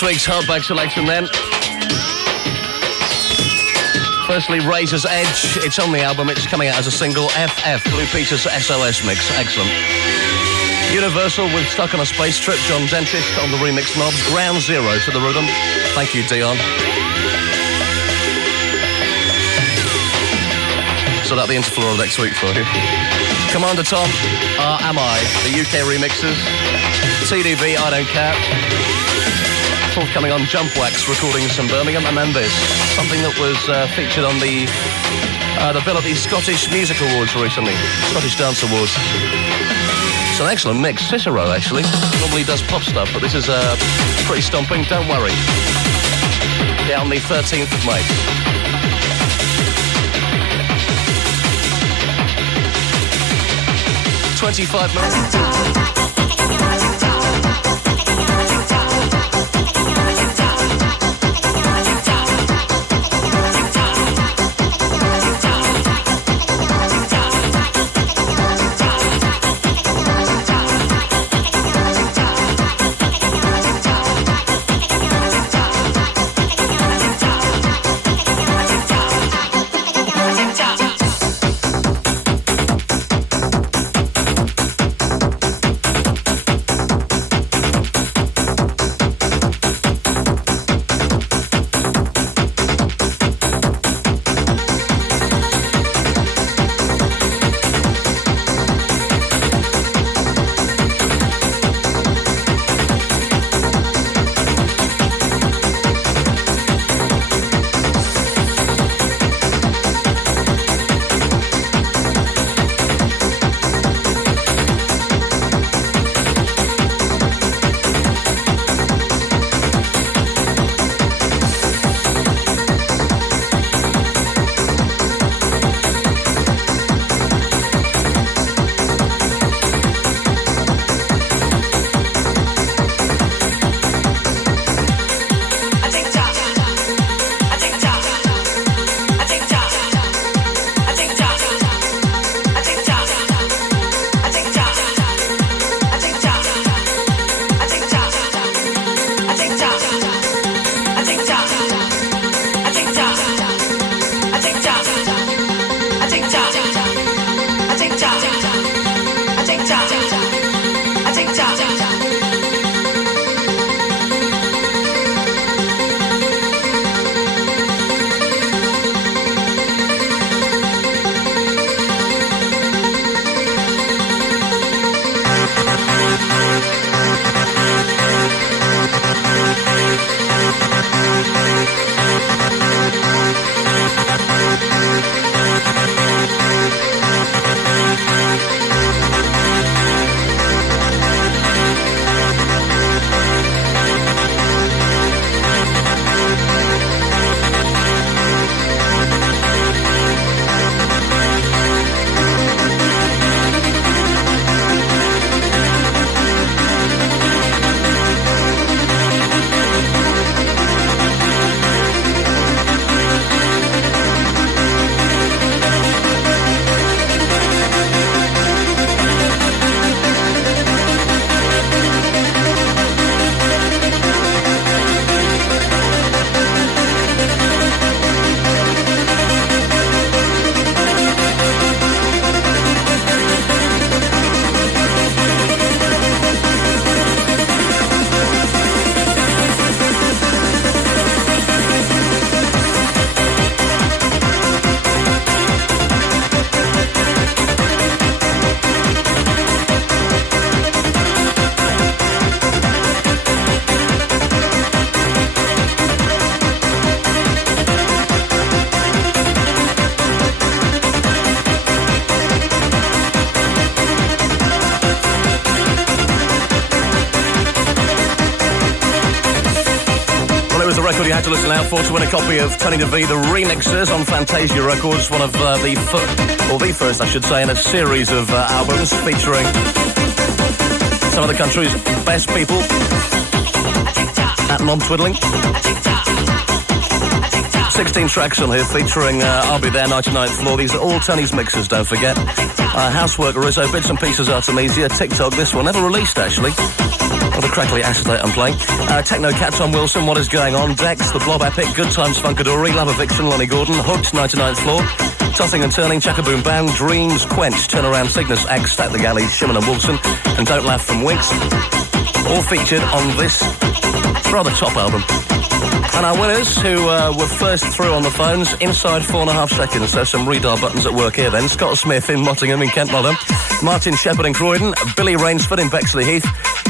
This week's hardback selection then. Firstly, Razor's Edge. It's on the album. It's coming out as a single. FF, Blue Peter's SOS mix. Excellent. Universal with Stuck on a Space Trip. John Dentist on the remix knobs. Ground Zero to the rhythm. Thank you, Dion. So that'll be into Flora next week for you. Commander Tom, Am I? The UK remixes. TDV, I Don't Care. Forthcoming on Jump Wax recordings from Birmingham, and then this, something that was featured on the bill at the Scottish Music Awards recently, Scottish Dance Awards. It's an excellent mix. Cicero, actually, normally does pop stuff, but this is pretty stomping. Don't worry. Yeah, on the 13th of May. $25 minutes. You had to listen out for to win a copy of Tony DeVee, the remixers on Fantasia Records, one of the first, I should say, in a series of albums featuring some of the country's best people at knob twiddling. 16 tracks on here featuring I'll Be There, 99th Floor. These are all Tony's mixes, don't forget. Housework, Rizzo, Bits and Pieces, Artemisia, TikTok, this one, never released actually. What a crackly acetate I'm playing. Techno Cat, Tom Wilson, What Is Going On, Dex, The Blob Epic, Good Times, Funkadori, Love Eviction, Lonnie Gordon, Hooked, 99th Floor, Tossing and Turning, Chakaboom Bang, Dreams, Quench, Turnaround, Cygnus, X, Stack the Galley, Shimon and Wolfson, and Don't Laugh from Winks. All featured on this rather top album. And our winners, who were first through on the phones, inside 4.5 seconds. So some redial buttons at work here then. Scott Smith in Mottingham in Kent, well done. Martin Shepherd in Croydon, Billy Rainsford in Bexley Heath,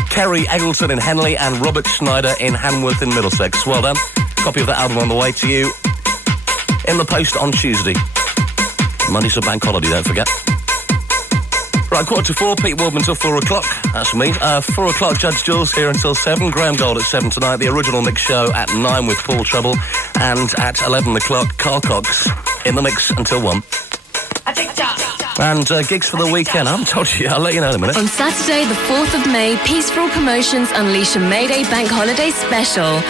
Kerry Eggleton in Henley, and Robert Schneider in Hanworth in Middlesex. Well done. Copy of that album on the way to you in the post on Tuesday. Monday's a bank holiday, don't forget. Right, 4:15, Pete Wardman till 4 o'clock. That's me. 4 o'clock, Judge Jules here until 7. Graham Gold at 7 tonight. The original mix show at 9 with Paul Trouble. And at 11 o'clock, Carl Cox in the mix until 1. And gigs for the weekend. I haven't told you. I'll let you know in a minute. On Saturday, the 4th of May, Peaceful Promotions unleash a May Day Bank Holiday special.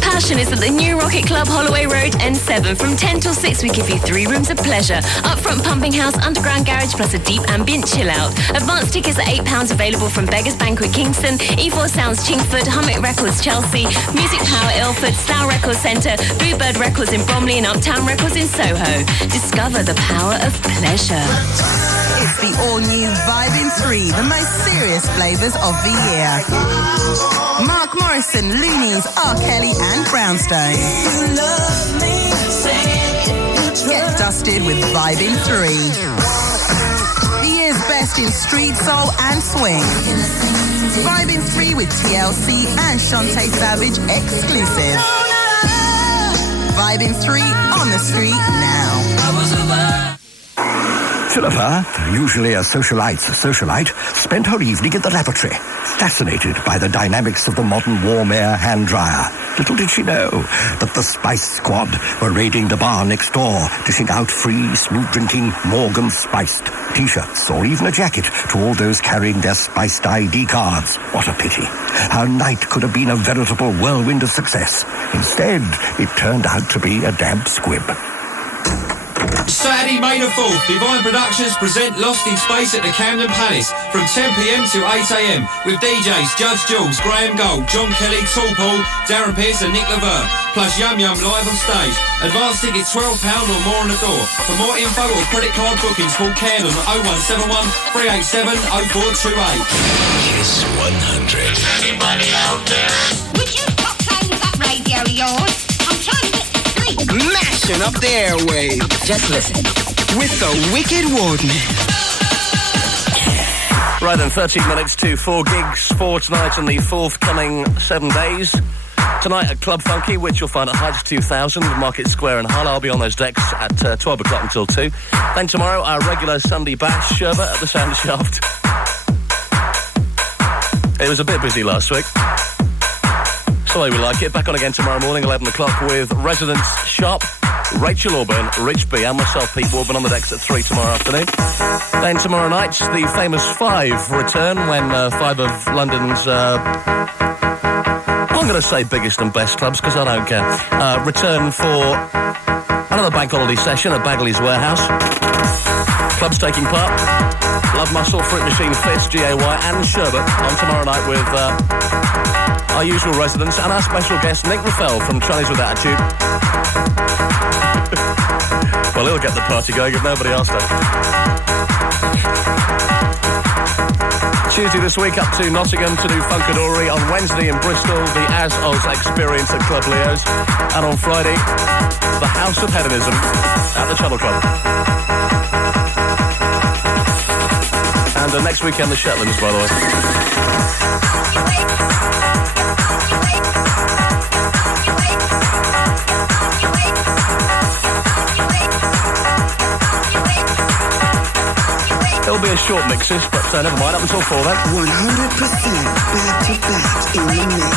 Passion is at the New Rocket Club, Holloway Road, N7. From 10 till 6, we give you 3 rooms of pleasure. Upfront pumping house, underground garage, plus a deep ambient chill-out. Advance tickets are £8 available from Beggars Banquet Kingston, E4 Sounds Chingford, Hummock Records Chelsea, Music Power Ilford, Slough Records Centre, Bluebird Records in Bromley, and Uptown Records in Soho. Discover the power of pleasure. It's the all-new Vibin' 3, the most serious flavours of the year. Mark Morrison, Loonies, R. Kelly and Brownstone. Get dusted with Vibin' 3. The year's best in street soul and swing. Vibin' 3 with TLC and Shantae Savage exclusive. Vibin' 3 on the street now. Philippa, usually a socialite, spent her evening in the laboratory, fascinated by the dynamics of the modern warm air hand dryer. Little did she know that the Spice Squad were raiding the bar next door, dishing out free, smooth-drinking Morgan Spiced T-shirts or even a jacket to all those carrying their Spiced ID cards. What a pity. Her night could have been a veritable whirlwind of success. Instead, it turned out to be a damp squib. Saturday, May the 4th, Divine Productions present Lost in Space at the Camden Palace from 10 p.m. to 8 a.m. with DJs Judge Jules, Graham Gold, John Kelly, Tall Paul, Darren Pearce and Nick Levert, plus Yum Yum live on stage. Advance tickets £12 or more on the door. For more info or credit card bookings, call Cairn on 0171 387 0428. Kiss 100. Is anybody out there? Would you stop playing with that radio of yours? I'm trying to get to sleep. Mashing up the airwaves. Just listen. With the Wicked Wardman. Right then, 13 minutes to 4 gigs for tonight and the forthcoming 7 days. Tonight at Club Funky, which you'll find at Heights 2000, Market Square in Hull. I'll be on those decks at 12 o'clock until 2. Then tomorrow, our regular Sunday bash, Sherbet at the Sound Shaft. It was a bit busy last week. It's the way we like it. Back on again tomorrow morning, 11 o'clock, with residents Sharp, Rachel Auburn, Rich B, and myself, Pete Wardman, on the decks at 3 tomorrow afternoon. Then tomorrow night, the famous 5 return, when 5 of London's, I'm going to say biggest and best clubs, because I don't care, return for another bank holiday session at Bagley's Warehouse. Clubs taking part: Love Muscle, Fruit Machine, Fitz, GAY, and Sherbet on tomorrow night with our usual residents and our special guest, Nick Raffel from Chinese with Attitude. Well, he'll get the party going if nobody else does. Tuesday this week up to Nottingham to do Funkadori. On Wednesday in Bristol, the As Oz Experience at Club Leo's. And on Friday, the House of Hedonism at the Channel Club. And next weekend, the Shetlands, by the way. It'll be a short mixes, but never mind, up until 4 then. 100% back to back in the mix.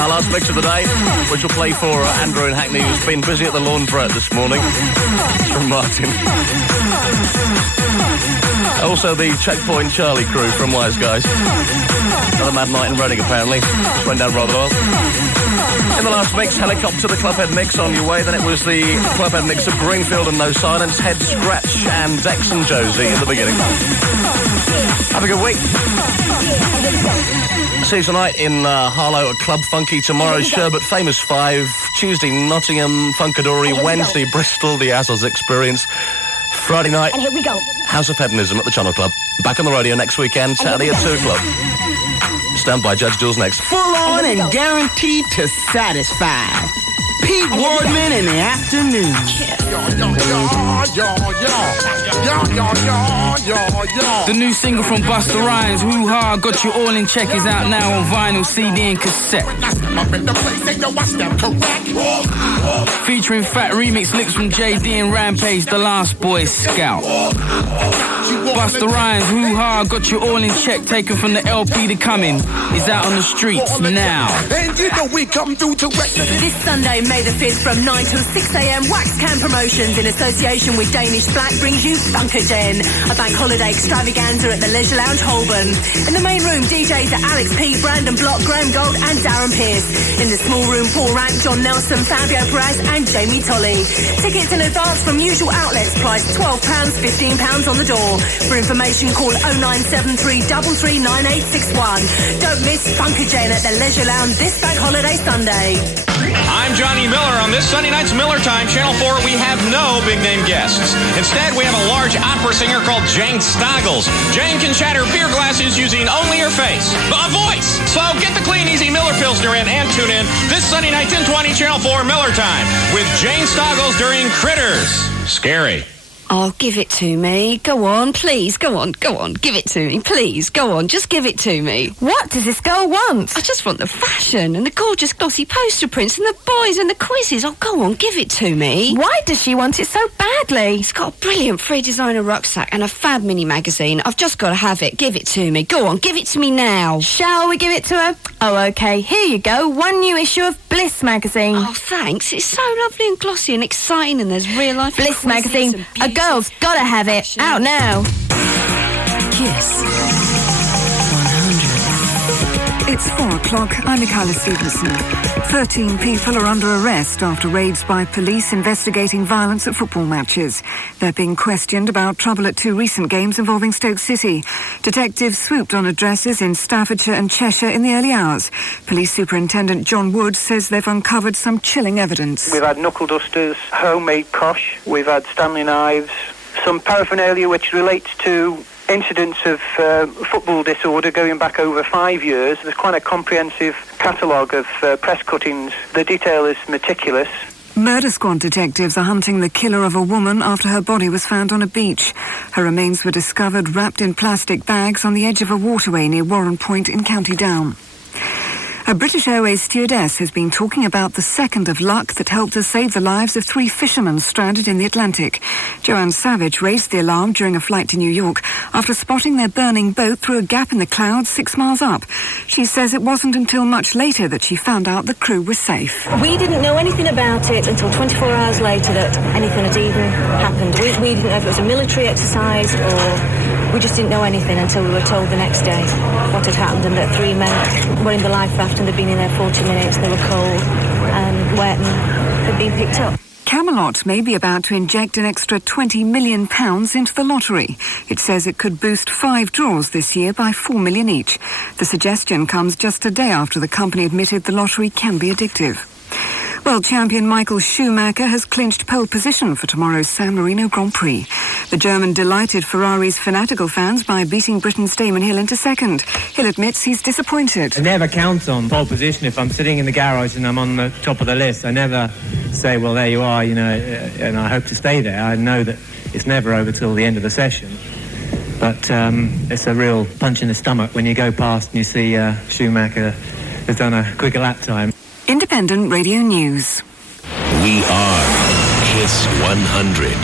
Our last mix of the day, which will play for Andrew in Hackney, who's been busy at the laundrette this morning. It's from Martin. Also the Checkpoint Charlie crew from Wise Guys. Another mad night in Reading, apparently. Just went down rather well. In the last mix, Helicopter, the Clubhead mix on your way. Then it was the Clubhead mix of Greenfield and No Silence, Head Scratch and Dex and Josie in the beginning. Have a good week. See you tonight in Harlow at Club Funky. Tomorrow, Sherbet Famous 5. Tuesday, Nottingham, Funkadori. Wednesday, Bristol, the Azles Experience. Friday night, And here we go. House of Hedonism at the Channel Club. Back on the radio next weekend, Saturday at 2 o'clock. Stand by, Judge Jules next. Full on and guaranteed to satisfy. Pete Wardman in the afternoon. The new single from Busta Rhymes, Hoo Ha, Got You All in Check, is out now on vinyl, CD and cassette. Featuring fat remix licks from JD and Rampage, The Last Boy Scout. Busta Rhymes, Hoo Ha, Got You All in Check, taken from the LP The Coming, is out on the streets now. And you know we come through to wreck. This Sunday, May the 5th, from 9 till 6 a.m, Wax Can Promotions, in association with Danish Black, brings you Funkagen, a bank holiday extravaganza at the Leisure Lounge Holborn. In the main room, DJs are Alex P, Brandon Block, Graham Gold and Darren Pearce. In the small room, Paul Rank, John Nelson, Fabio Perez and Jamie Tolley. Tickets in advance from usual outlets, priced £12, £15 on the door. For information, call 0973 339861. Don't miss Funkagen at the Leisure Lounge this bank holiday Sunday. I'm Johnny Miller. On this Sunday night's Miller Time, Channel 4, we have no big-name guests. Instead, we have a large opera singer called Jane Stoggles. Jane can shatter beer glasses using only her face. A voice! So get the Clean Easy Miller Pilsner in and tune in this Sunday night, 10:20, Channel 4, Miller Time, with Jane Stoggles during Critters. Scary. Oh, give it to me. Go on, please. Go on. Give it to me, please. Go on, just give it to me. What does this girl want? I just want the fashion and the gorgeous glossy poster prints and the boys and the quizzes. Oh, go on, give it to me. Why does she want it so badly? It's got a brilliant free designer rucksack and a fab mini magazine. I've just got to have it. Give it to me. Go on, give it to me now. Shall we give it to her? Oh, OK. Here you go. One new issue of Bliss magazine. Oh, thanks. It's so lovely and glossy and exciting, and there's real life Bliss magazine. A girl's gotta have it. Out now. Kiss 100. It's 4 o'clock. I'm Michaela Stevenson. 13 people are under arrest after raids by police investigating violence at football matches. They're being questioned about trouble at 2 recent games involving Stoke City. Detectives swooped on addresses in Staffordshire and Cheshire in the early hours. Police Superintendent John Wood says they've uncovered some chilling evidence. We've had knuckle dusters, homemade kosh, we've had Stanley knives, some paraphernalia which relates to incidents of football disorder going back over 5 years. There's quite a comprehensive catalogue of press cuttings. The detail is meticulous. Murder squad detectives are hunting the killer of a woman after her body was found on a beach. Her remains were discovered wrapped in plastic bags on the edge of a waterway near Warren Point in County Down. A British Airways stewardess has been talking about the second of luck that helped her save the lives of 3 fishermen stranded in the Atlantic. Joanne Savage raised the alarm during a flight to New York after spotting their burning boat through a gap in the clouds 6 miles up. She says it wasn't until much later that she found out the crew was safe. We didn't know anything about it until 24 hours later that anything had even happened. We didn't know if it was a military exercise or... We just didn't know anything until we were told the next day what had happened and that 3 men were in the life raft and they'd been in there 40 minutes, they were cold and wet and had been picked up. Camelot may be about to inject an extra £20 million into the lottery. It says it could boost 5 draws this year by £4 million each. The suggestion comes just a day after the company admitted the lottery can be addictive. World champion Michael Schumacher has clinched pole position for tomorrow's San Marino Grand Prix. The German delighted Ferrari's fanatical fans by beating Britain's Damon Hill into second. Hill admits he's disappointed. I never count on pole position. If I'm sitting in the garage and I'm on the top of the list, I never say, well, there you are, and I hope to stay there. I know that it's never over till the end of the session. But it's a real punch in the stomach when you go past and you see Schumacher has done a quicker lap time. Independent Radio News. We are Kiss 100.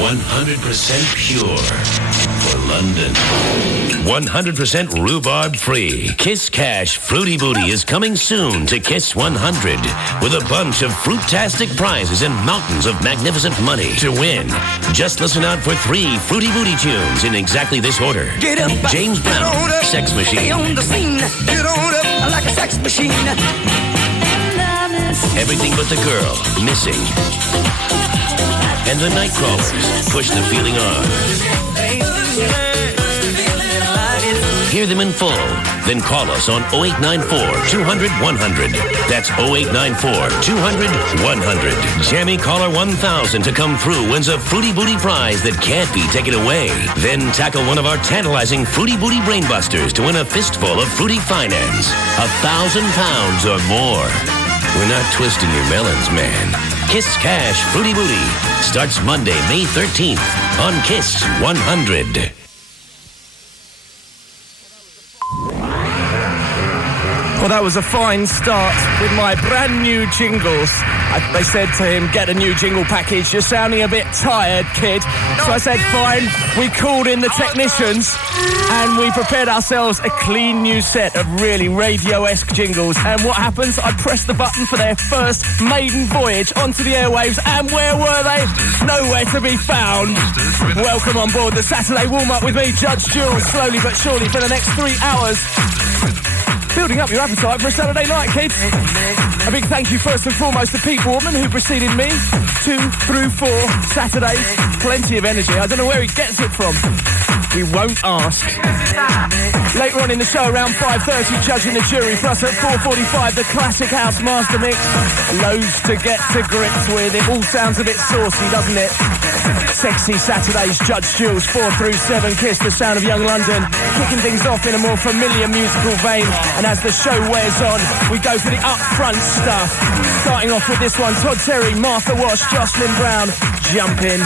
100% pure for London. 100% rhubarb free. Kiss Cash Fruity Booty is coming soon to Kiss 100 with a bunch of fruitastic prizes and mountains of magnificent money to win. Just listen out for 3 Fruity Booty tunes in exactly this order. Get up, James Brown, get on up, Sex Machine. Stay on the scene. Get on up like a sex machine. Everything But the Girl, Missing. And the Nightcrawlers, Push the Feeling On. Hear them in full. Then call us on 0894-200-100. That's 0894-200-100. Jammy Caller 1000 to come through wins a Fruity Booty prize that can't be taken away. Then tackle one of our tantalizing Fruity Booty Brainbusters to win a fistful of Fruity Finance. £1,000 or more. We're not twisting your melons, man. Kiss Cash Fruity Booty starts Monday, May 13th on Kiss 100. Well, that was a fine start with my brand new jingles. They said to him, get a new jingle package. You're sounding a bit tired, kid. So I said, fine. We called in the technicians and we prepared ourselves a clean new set of really radio-esque jingles. And what happens? I pressed the button for their first maiden voyage onto the airwaves. And where were they? Nowhere to be found. Welcome on board the Saturday warm-up with me, Judge Jules, slowly but surely for the next 3 hours. Building up your appetite for a Saturday night, kids. A big thank you first and foremost to Pete Wardman, who preceded me 2 through 4 Saturdays. Plenty of energy. I don't know where he gets it from. We won't ask. Later on in the show, around 5:30, judging the jury, plus at 4:45, the classic house master mix. Loads to get to grips with. It all sounds a bit saucy, doesn't it? Sexy Saturdays, Judge Jules, 4 through 7, Kiss, the sound of young London. Kicking things off in a more familiar musical vein. And as the show wears on, we go for the upfront stuff. Starting off with this one, Todd Terry, Martha Wash, Jocelyn Brown, Jump In.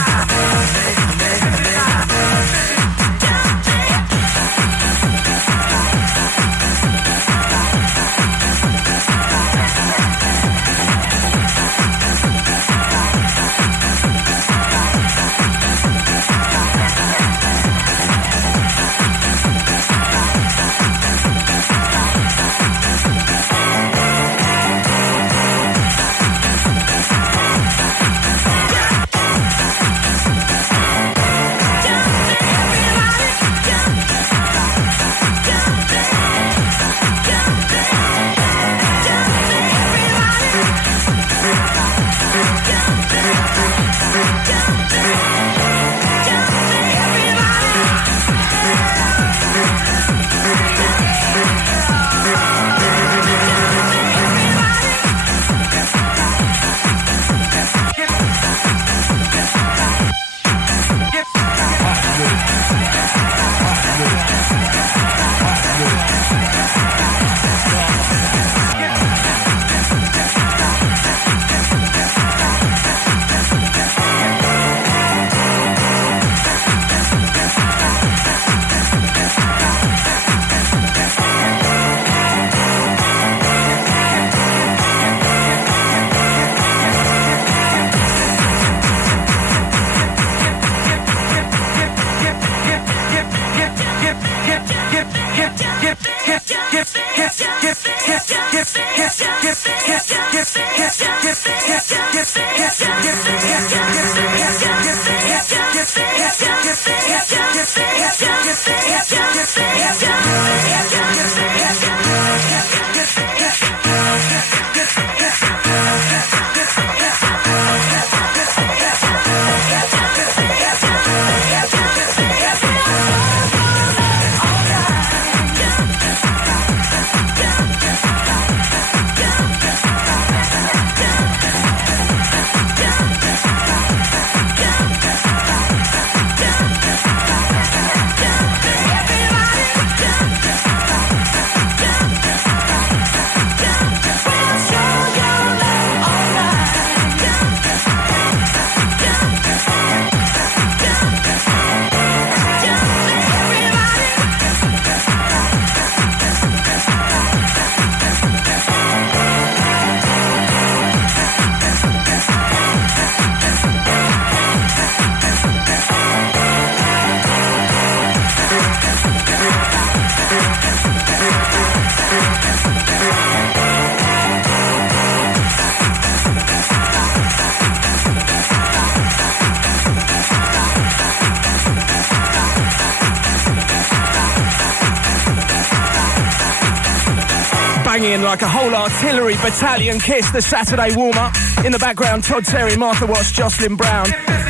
banging like a whole artillery battalion. Kiss, the Saturday warm-up. In the background, Todd Terry, Martha Watts, Jocelyn Brown.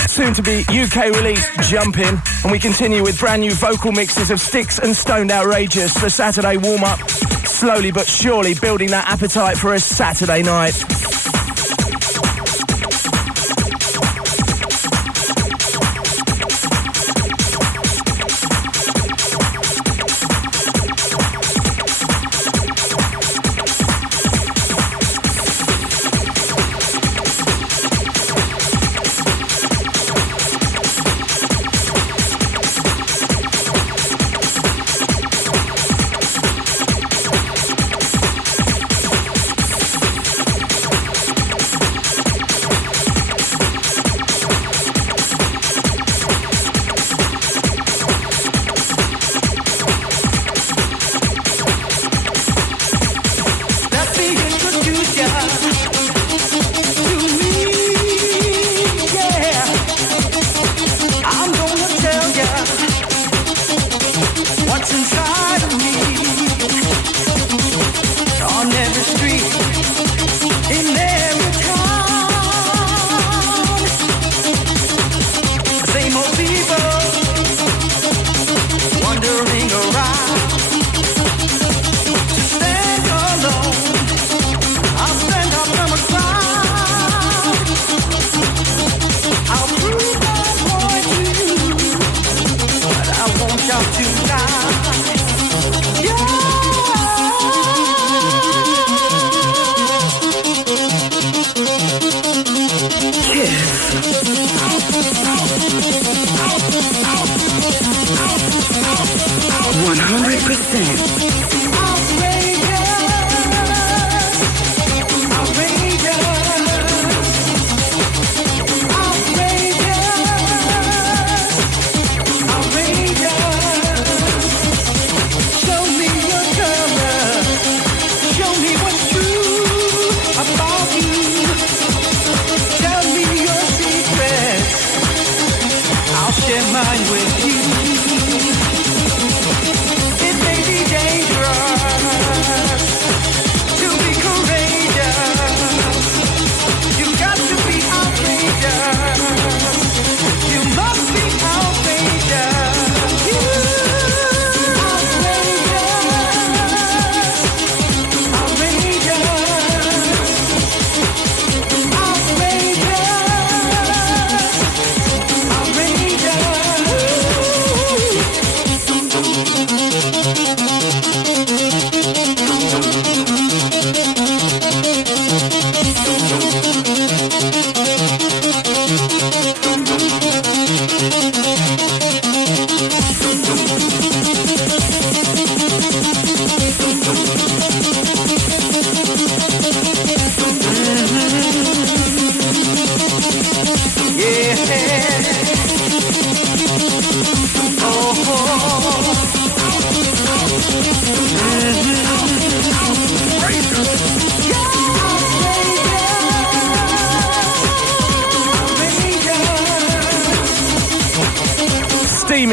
Soon to be UK release, Jumpin'. And we continue with brand new vocal mixes of Sticks and Stoned Outrageous. The Saturday warm-up, slowly but surely building that appetite for a Saturday night.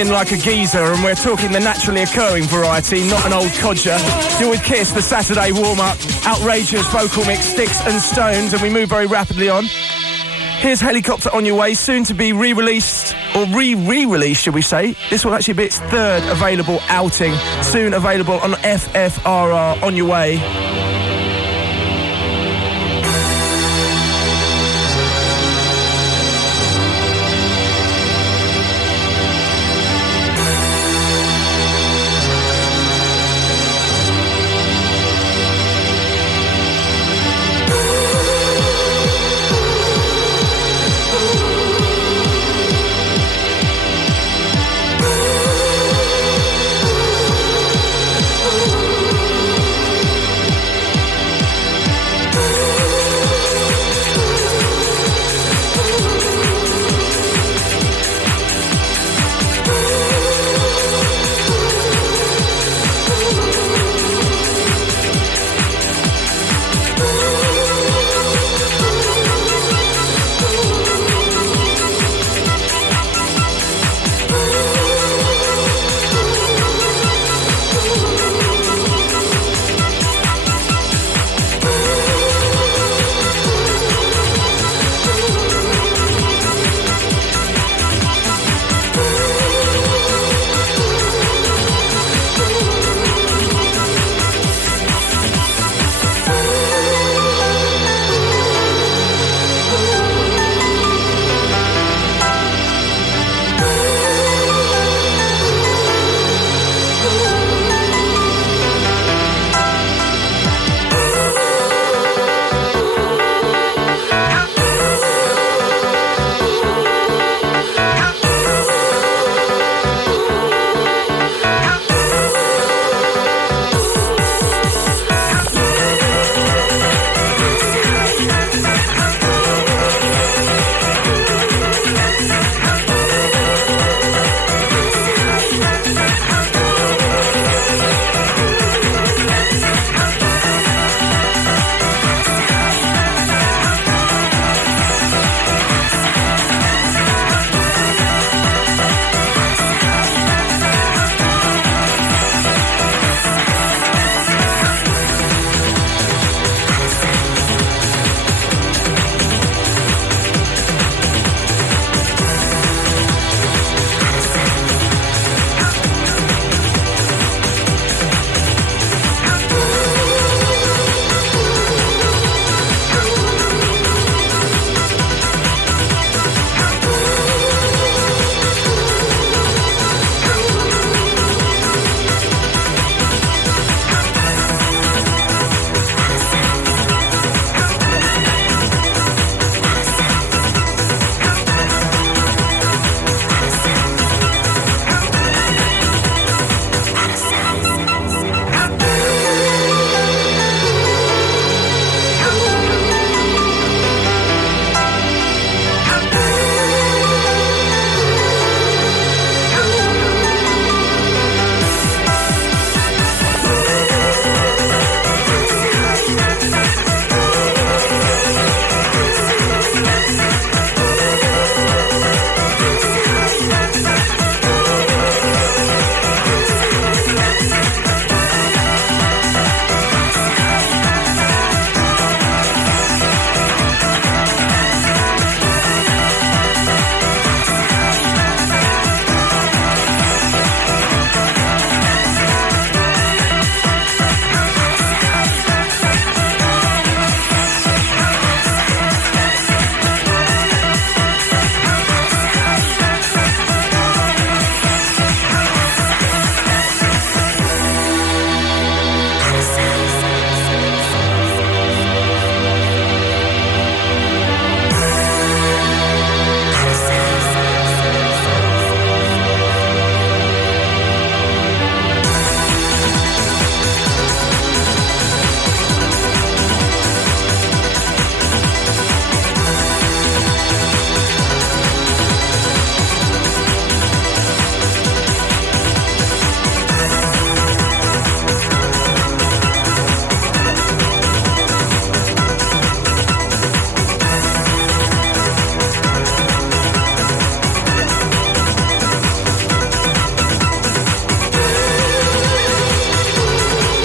Like a geezer, and we're talking the naturally occurring variety, not an old codger. Still with Kiss, the Saturday warm-up, outrageous vocal mix, Sticks and Stones, and we move very rapidly on. Here's Helicopter on Your Way, soon to be re-released, or re-released, should we say. This will actually be its third available outing, soon available on FFRR, On Your Way.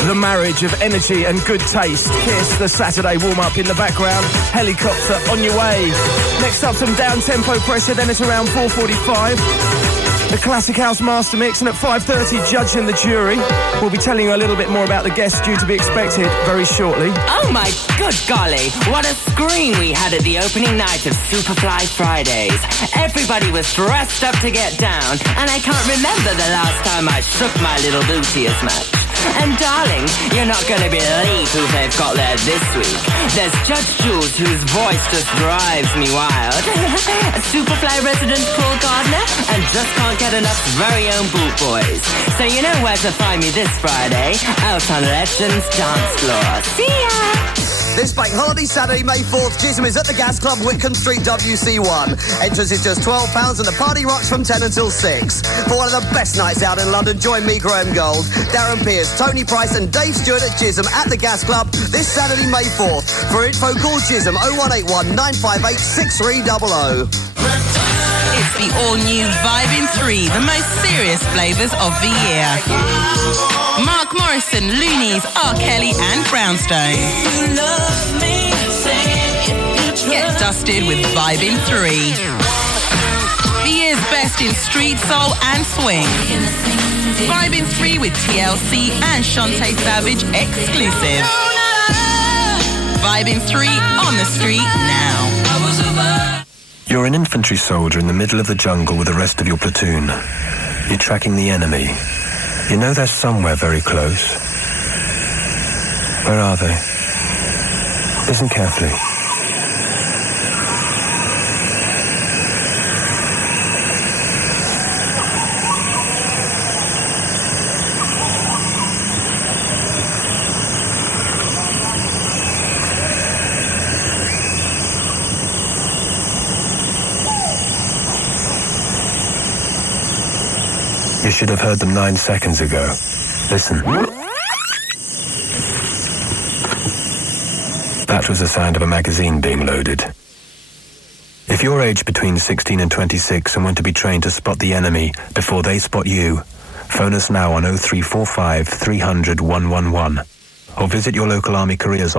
the marriage of energy and good taste. Kiss, the Saturday warm-up in the background. Helicopter on your way. Next up, some down-tempo pressure, then it's around 4:45. The Classic House Master Mix, and at 5:30, Judge and the Jury. We'll be telling you a little bit more about the guests due to be expected very shortly. Oh my good golly, what a scream we had at the opening night of Superfly Fridays. Everybody was dressed up to get down, and I can't remember the last time I shook my little booty as much. And darling, you're not going to believe who they've got there this week. There's Judge Jules, whose voice just drives me wild. Superfly resident Paul Gardner, and just can't get enough very own Boot Boys. So you know where to find me this Friday, out on Legends Dance Floor. See ya! This bank holiday Saturday, May 4th, Chisholm is at the Gas Club, Whitcomb Street, WC1. Entrance is just £12 and the party rocks from 10 until 6. For one of the best nights out in London, join me, Graham Gold, Darren Pearce, Tony Price and Dave Stewart at Chisholm at the Gas Club this Saturday, May 4th. For info, call Chisholm 0181 958 6300. It's the all-new Vibin' 3, the most serious flavours of the year. Mark Morrison, Loonies, R. Kelly and Brownstone. Get dusted with Vibin' 3. The year's best in street soul and swing. Vibin' 3 with TLC and Shantae Savage exclusive. Vibin' 3 on the street now. You're an infantry soldier in the middle of the jungle with the rest of your platoon. You're tracking the enemy. You know they're somewhere very close. Where are they? Listen carefully. You should have heard them 9 seconds ago. Listen. That was the sound of a magazine being loaded. If you're aged between 16 and 26 and want to be trained to spot the enemy before they spot you, phone us now on 0345 300 111 or visit your local Army careers